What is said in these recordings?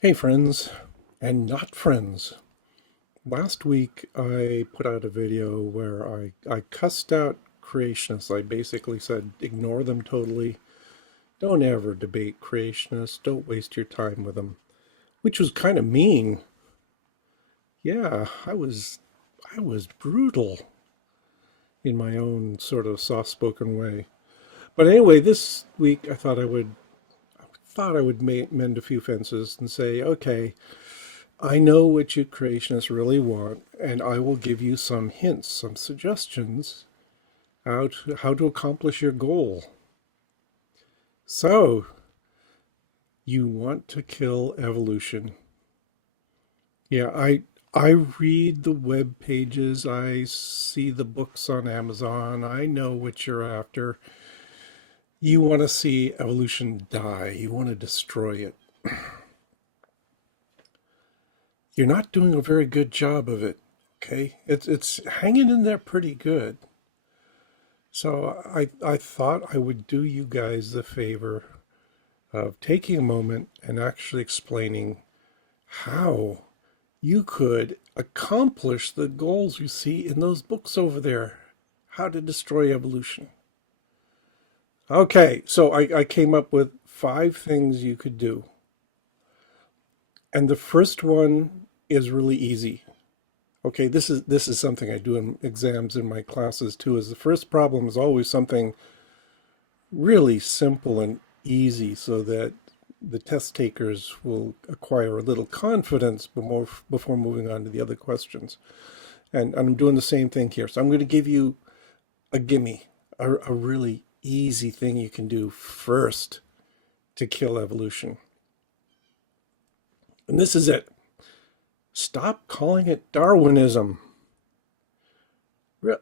Hey friends, and not friends. Last week I put out a video where I cussed out creationists. I basically said ignore them totally. Don't ever debate creationists. Don't waste your time with them. Which was kind of mean. Yeah, I was brutal in my own sort of soft-spoken way. But anyway, this week I thought I would mend a few fences and say, okay, I know what you creationists really want, and I will give you some hints, some suggestions how to accomplish your goal. So, you want to kill evolution. Yeah, I read the web pages, I see the books on Amazon, I know what you're after. You want to see evolution die, you want to destroy it. You're not doing a very good job of it, okay? It's hanging in there pretty good. So I thought I would do you guys the favor of taking a moment and actually explaining how you could accomplish the goals you see in those books over there. How to destroy evolution. Okay, so I came up with 5 things you could do. And the first one is really easy. Okay, this is something I do in exams in my classes too, is the first problem is always something really simple and easy so that the test takers will acquire a little confidence before moving on to the other questions. And I'm doing the same thing here. So I'm going to give you a gimme, a really easy thing you can do first to kill evolution. And this is it. Stop calling it Darwinism.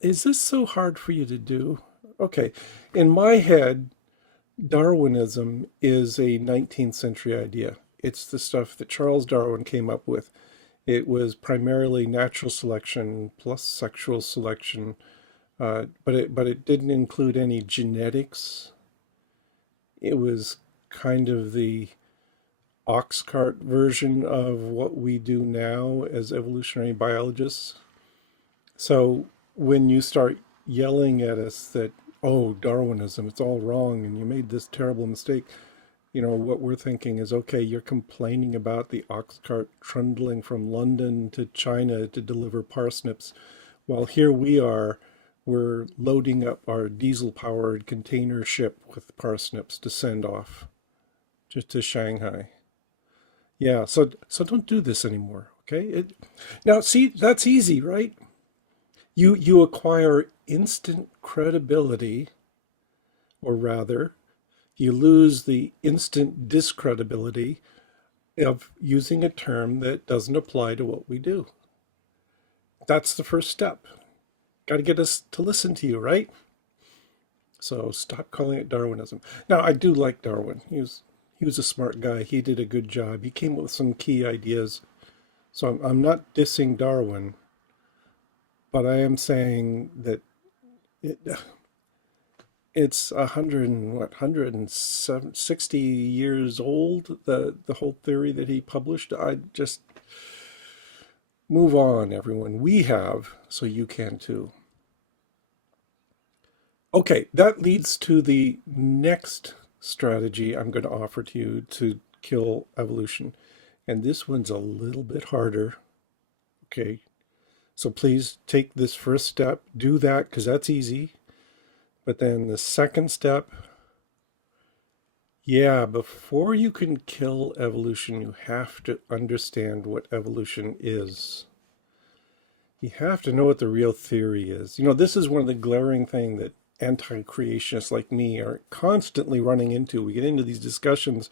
Is this so hard for you to do? Okay, in my head, Darwinism is a 19th century idea. It's the stuff that Charles Darwin came up with. It was primarily natural selection plus sexual selection, but it didn't include any genetics. It was kind of the ox cart version of what we do now as evolutionary biologists. So when you start yelling at us that, oh, Darwinism, it's all wrong and you made this terrible mistake, what we're thinking is, okay, you're complaining about the ox cart trundling from London to China to deliver parsnips, while here we are, we're loading up our diesel-powered container ship with parsnips to send off just to Shanghai. Yeah, so don't do this anymore, okay? Now, see, that's easy, right? You acquire instant credibility, or rather, you lose the instant discredibility of using a term that doesn't apply to what we do. That's the first step. Got to get us to listen to you, right? So stop calling it Darwinism. Now, I do like Darwin. He was a smart guy. He did a good job. He came up with some key ideas. So I'm not dissing Darwin, but I am saying that it, it's 160 years old. The whole theory that he published. I just move on, everyone. We have, so you can too. Okay, that leads to the next strategy I'm going to offer to you to kill evolution. And this one's a little bit harder. Okay, so please take this first step, do that because that's easy. But then the second step, yeah, before you can kill evolution, you have to understand what evolution is. You have to know what the real theory is. This is one of the glaring things that anti-creationists like me are constantly running into. We get into these discussions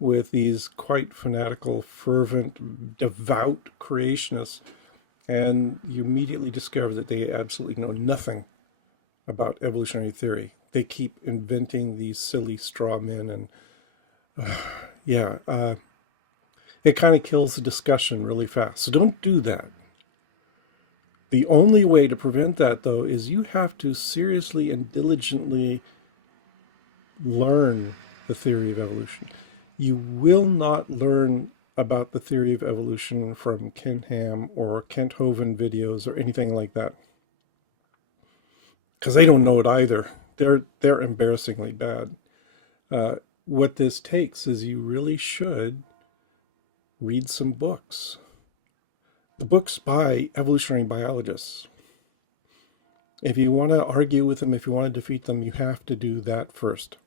with these quite fanatical, fervent, devout creationists, and you immediately discover that they absolutely know nothing about evolutionary theory. They keep inventing these silly straw men, and yeah, it kind of kills the discussion really fast. So don't do that. The only way to prevent that, though, is you have to seriously and diligently learn the theory of evolution. You will not learn about the theory of evolution from Ken Ham or Kent Hovind videos or anything like that, because they don't know it either. They're embarrassingly bad. Uh, what this takes is you really should read some books. The books by evolutionary biologists. If you want to argue with them, if you want to defeat them, you have to do that first.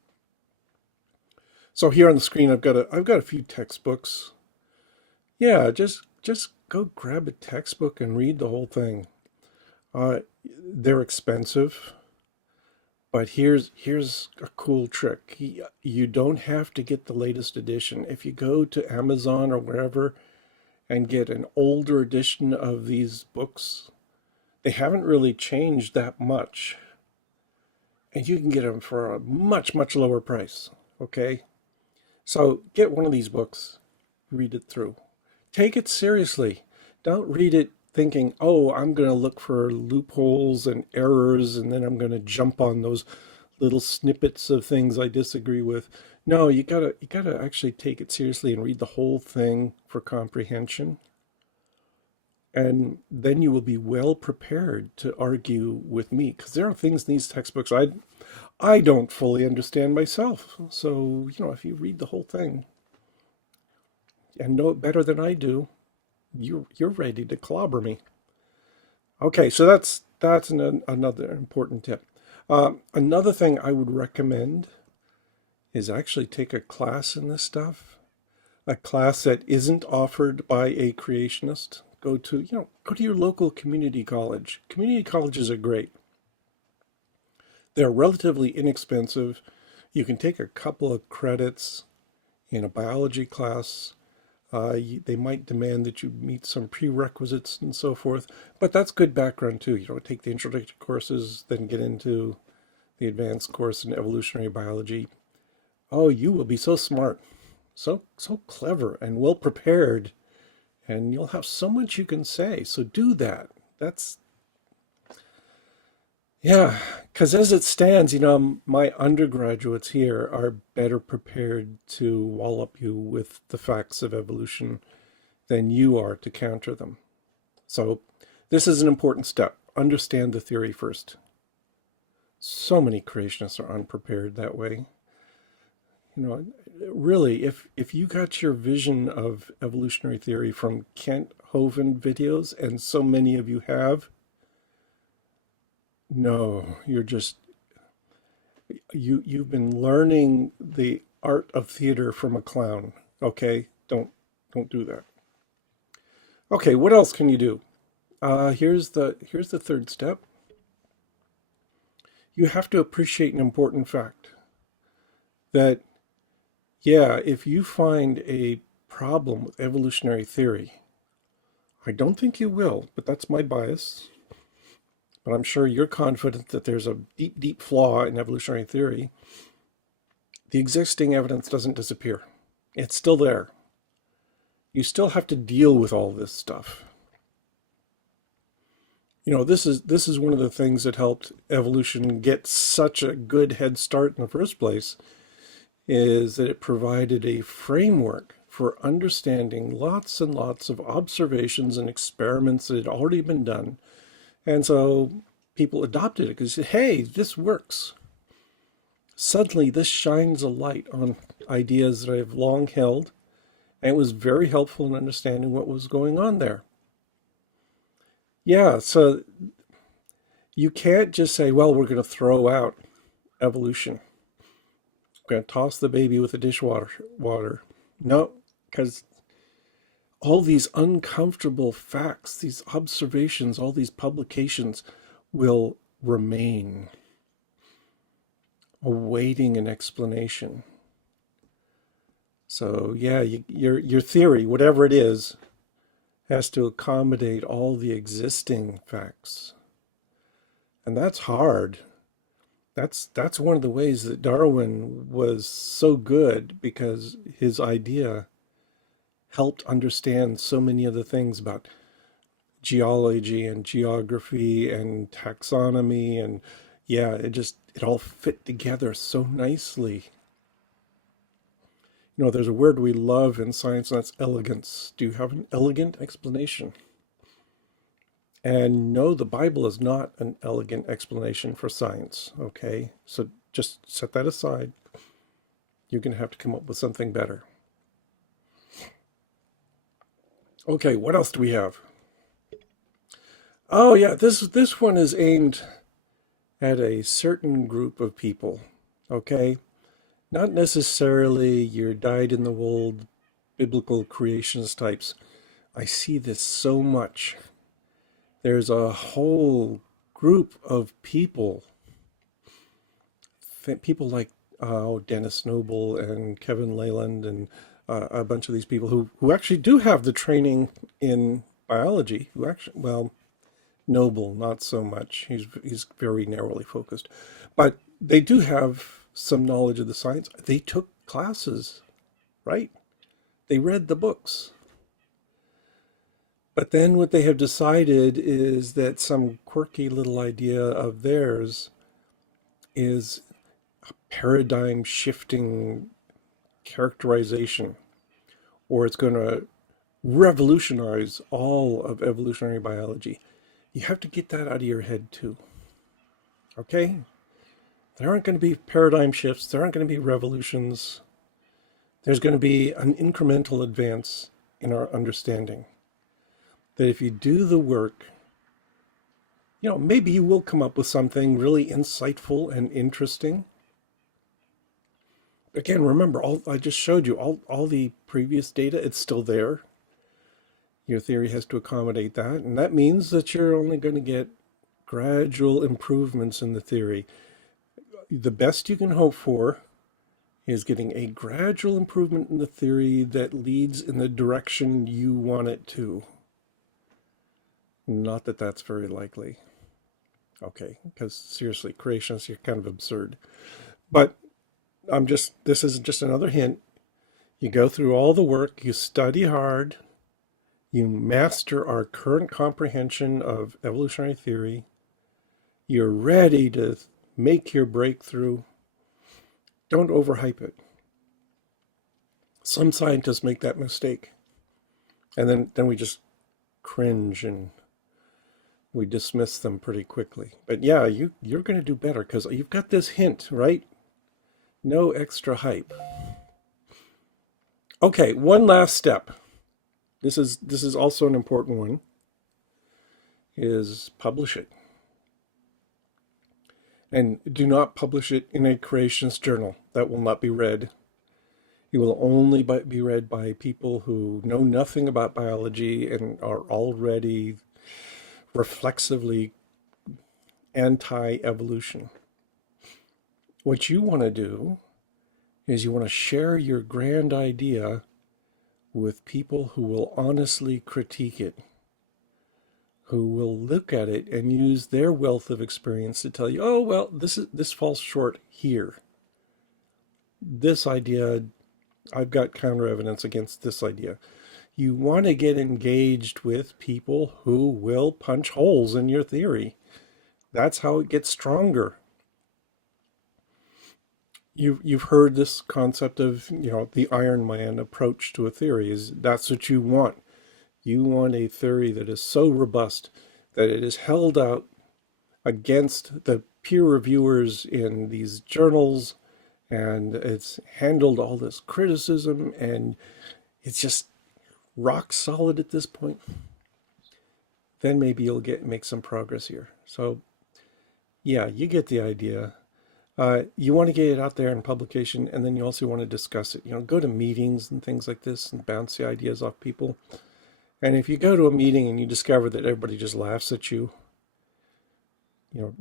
So here on the screen, I've got a few textbooks. Yeah, just go grab a textbook and read the whole thing. Uh, they're expensive, but here's a cool trick. You don't have to get the latest edition. If you go to Amazon or wherever and get an older edition of these books, they haven't really changed that much, and you can get them for a much lower price. Okay, so get one of these books, read it through. Take it seriously. Don't read it thinking, oh, I'm going to look for loopholes and errors and then I'm going to jump on those little snippets of things I disagree with. No, you gotta actually take it seriously and read the whole thing for comprehension. And then you will be well prepared to argue with me because there are things in these textbooks I don't fully understand myself. So, if you read the whole thing and know it better than I do, you're ready to clobber me. Okay, so that's another important tip. Another thing I would recommend is actually take a class in this stuff, a class that isn't offered by a creationist. Go to your local community college. Community colleges are great. They're relatively inexpensive. You can take a couple of credits in a biology class. They might demand that you meet some prerequisites and so forth, but that's good background too. Take the introductory courses, then get into the advanced course in evolutionary biology. Oh, you will be so smart, so clever and well prepared, and you'll have so much you can say. So do that. That's Yeah, because as it stands, my undergraduates here are better prepared to wallop you with the facts of evolution than you are to counter them. So this is an important step. Understand the theory first. So many creationists are unprepared that way. You know, really, if you got your vision of evolutionary theory from Kent Hovind videos, and so many of you have, no, you've been learning the art of theater from a clown. Okay, don't do that. Okay, what else can you do? Here's the third step. You have to appreciate an important fact that, yeah, if you find a problem with evolutionary theory, I don't think you will, but that's my bias. But I'm sure you're confident that there's a deep flaw in evolutionary theory. The existing evidence doesn't disappear. It's still there. You still have to deal with all this stuff. This is one of the things that helped evolution get such a good head start in the first place, is that it provided a framework for understanding lots and lots of observations and experiments that had already been done. And so people adopted it because, hey, this works. Suddenly, this shines a light on ideas that I've long held, and it was very helpful in understanding what was going on there. Yeah, so you can't just say, well, we're going to throw out evolution. We're going to toss the baby with the dishwater. No, because all these uncomfortable facts, these observations, all these publications will remain awaiting an explanation. So yeah, your theory, whatever it is, has to accommodate all the existing facts. And that's hard. That's one of the ways that Darwin was so good, because his idea helped understand so many other things about geology and geography and taxonomy, and yeah, it all fit together so nicely. You know, there's a word we love in science, and that's elegance. Do you have an elegant explanation? And no, the Bible is not an elegant explanation for science, okay? So just set that aside. You're going to have to come up with something better. Okay, what else do we have? Oh yeah, this one is aimed at a certain group of people, okay? Not necessarily your dyed-in-the-wool biblical creationist types. I see this so much. There's a whole group of people, people like Dennis Noble and Kevin Leyland and a bunch of these people who actually do have the training in biology, who actually, well, Noble, not so much. He's very narrowly focused, but they do have some knowledge of the science. They took classes, right? They read the books. But then what they have decided is that some quirky little idea of theirs is paradigm shifting characterization, or it's going to revolutionize all of evolutionary biology. You have to get that out of your head too. Okay? There aren't going to be paradigm shifts, there aren't going to be revolutions. There's going to be an incremental advance in our understanding. That if you do the work, you know, maybe you will come up with something really insightful and interesting. Again, remember, all I just showed you, all the previous data, it's still there. Your theory has to accommodate that, and that means that you're only going to get gradual improvements in the theory. The best you can hope for is getting a gradual improvement in the theory that leads in the direction you want it to. Not that that's very likely. Okay, because seriously, creationists, you're kind of absurd. But this is just another hint. You go through all the work, you study hard, you master our current comprehension of evolutionary theory, you're ready to make your breakthrough. Don't overhype it. Some scientists make that mistake. And then we just cringe and we dismiss them pretty quickly. But yeah, you're going to do better because you've got this hint, right? No extra hype. Okay, one last step. This is also an important one, is publish it. And do not publish it in a creationist journal. That will not be read. It will only be read by people who know nothing about biology and are already reflexively anti-evolution. What you want to do is you want to share your grand idea with people who will honestly critique it, who will look at it and use their wealth of experience to tell you, oh, well, this falls short here. This idea, I've got counter evidence against this idea. You want to get engaged with people who will punch holes in your theory. That's how it gets stronger. You've heard this concept of, you know, the Iron Man approach to a theory. Is that's what you want. You want a theory that is so robust that it is held out against the peer reviewers in these journals, and it's handled all this criticism, and it's just rock solid at this point. Then maybe you'll make some progress here. So yeah, you get the idea. You want to get it out there in publication, and then you also want to discuss it. You know, go to meetings and things like this and bounce the ideas off people. And if you go to a meeting and you discover that everybody just laughs at you, you know,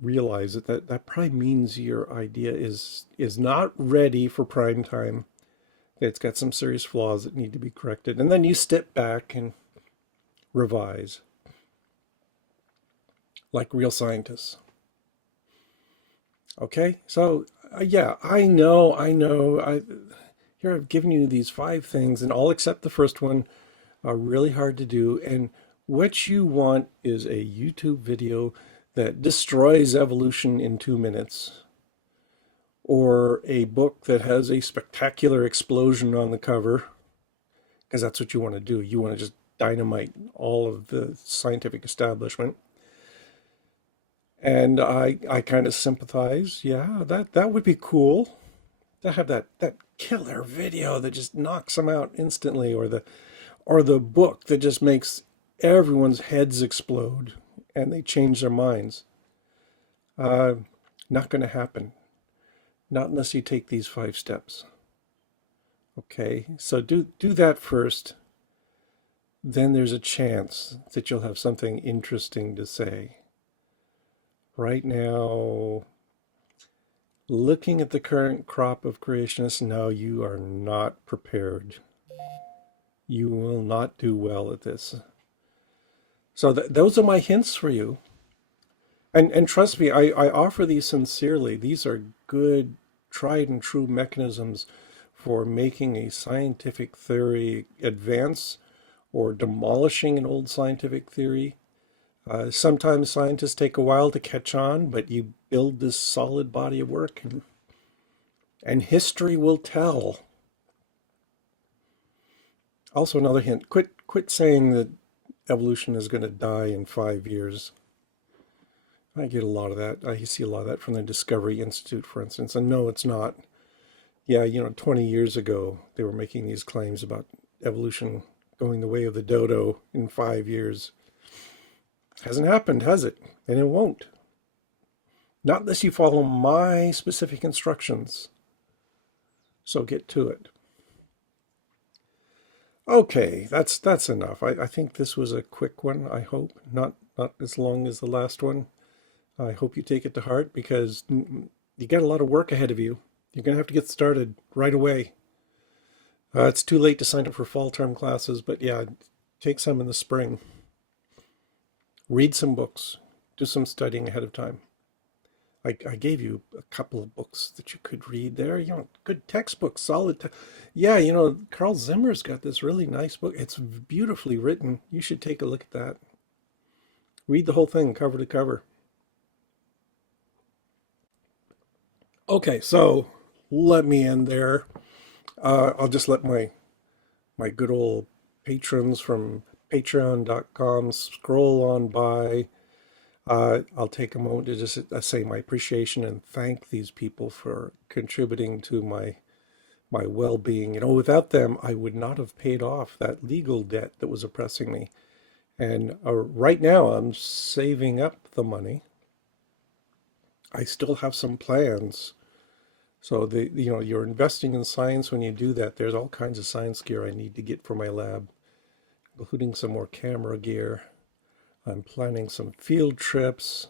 realize that probably means your idea is not ready for prime time. It's got some serious flaws that need to be corrected. And then you step back and revise like real scientists. Okay, so yeah, I know. Here I've given you these 5 things, and all except the first one are really hard to do. And what you want is a YouTube video that destroys evolution in 2 minutes, or a book that has a spectacular explosion on the cover, because that's what you want to do. You want to just dynamite all of the scientific establishment. And I kind of sympathize. Yeah, that would be cool to have that killer video that just knocks them out instantly, or the book that just makes everyone's heads explode and they change their minds. Uh, Not going to happen. Not unless you take these 5 steps. Okay, so do that first. Then there's a chance that you'll have something interesting to say. Right now, looking at the current crop of creationists, no, you are not prepared. You will not do well at this. So those are my hints for you. And trust me, I offer these sincerely. These are good, tried and true mechanisms for making a scientific theory advance or demolishing an old scientific theory. Sometimes scientists take a while to catch on, but you build this solid body of work, and history will tell. Also, another hint: quit saying that evolution is going to die in 5 years. I get a lot of that. I see a lot of that from the Discovery Institute, for instance. And no, it's not. Yeah, 20 years ago, they were making these claims about evolution going the way of the dodo in 5 years. Hasn't happened, has it? And it won't. Not unless you follow my specific instructions. So get to it. Okay, that's enough. I think this was a quick one, I hope. Not as long as the last one. I hope you take it to heart, because you got a lot of work ahead of you. You're going to have to get started right away. It's too late to sign up for fall term classes, but yeah, take some in the spring. Read some books. Do some studying ahead of time. I gave you a couple of books that you could read there. Good textbooks, solid. Yeah, Carl Zimmer's got this really nice book. It's beautifully written. You should take a look at that. Read the whole thing cover to cover. Okay, so let me end there. I'll just let my good old patrons from patreon.com scroll on by. I'll take a moment to just say my appreciation and thank these people for contributing to my well-being. Without them, I would not have paid off that legal debt that was oppressing me. And right now, I'm saving up the money. I still have some plans. So you're investing in science when you do that. There's all kinds of science gear I need to get for my lab, including some more camera gear. I'm planning some field trips,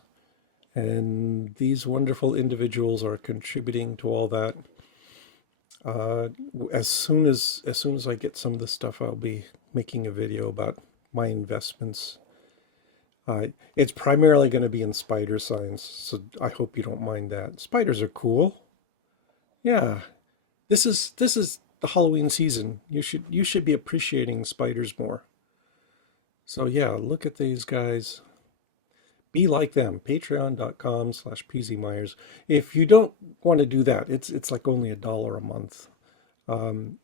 and these wonderful individuals are contributing to all that. Uh, as soon as I get some of this stuff, I'll be making a video about my investments. It's primarily going to be in spider science, so I hope you don't mind that. Spiders are cool. Yeah, this is the Halloween season. You should be appreciating spiders more. So yeah, look at these guys. Be like them. Patreon.com/PZMyers. If you don't want to do that, it's like only $1 a month. Um,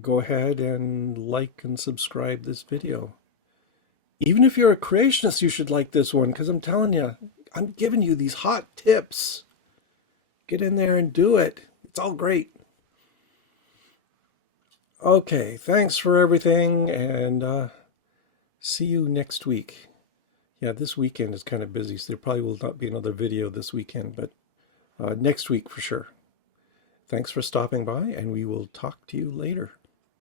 Go ahead and like and subscribe this video. Even if you're a creationist, you should like this one, because I'm telling you, I'm giving you these hot tips. Get in there and do it. It's all great. Okay, thanks for everything, and see you next week. Yeah, this weekend is kind of busy, so there probably will not be another video this weekend, but next week for sure. Thanks for stopping by, and we will talk to you later.